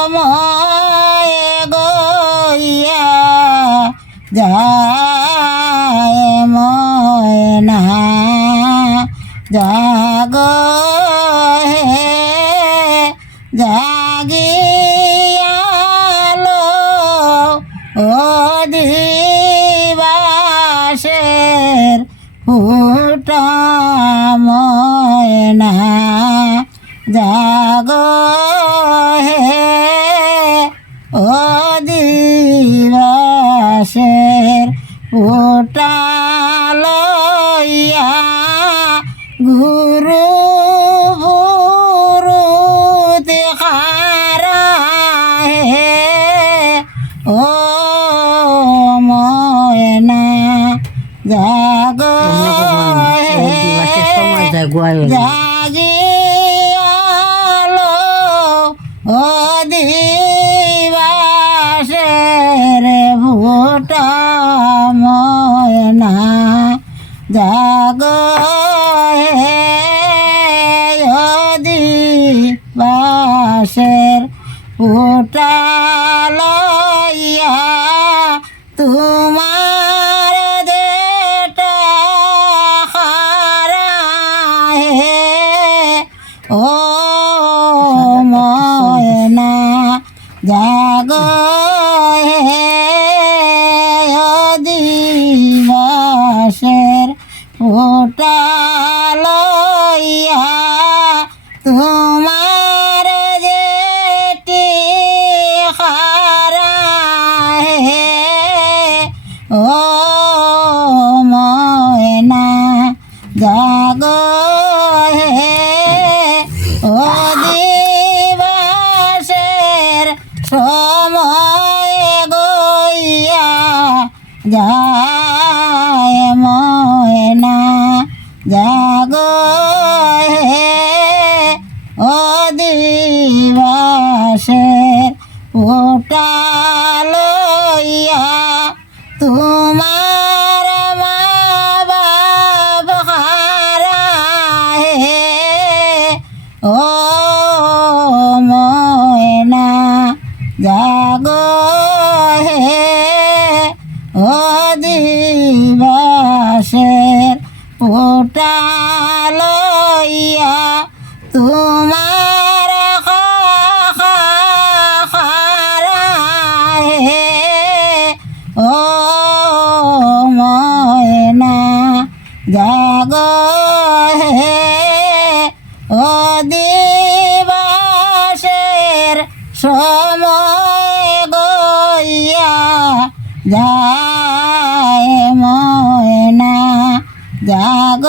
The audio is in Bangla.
সময় গইয়া যায় ময়না জাগো অধিবাসের ফুটা ময়না। জাগো হে অধিবাসের জাগিয়ালো অধিবাসের ভোটা ময়না জাগ হে অধিবাসের ভোটা লইয়া তোমার জাগ যায় জাগ হে ও দিবাসের সময় গইয়া যায় ময়না। জাগ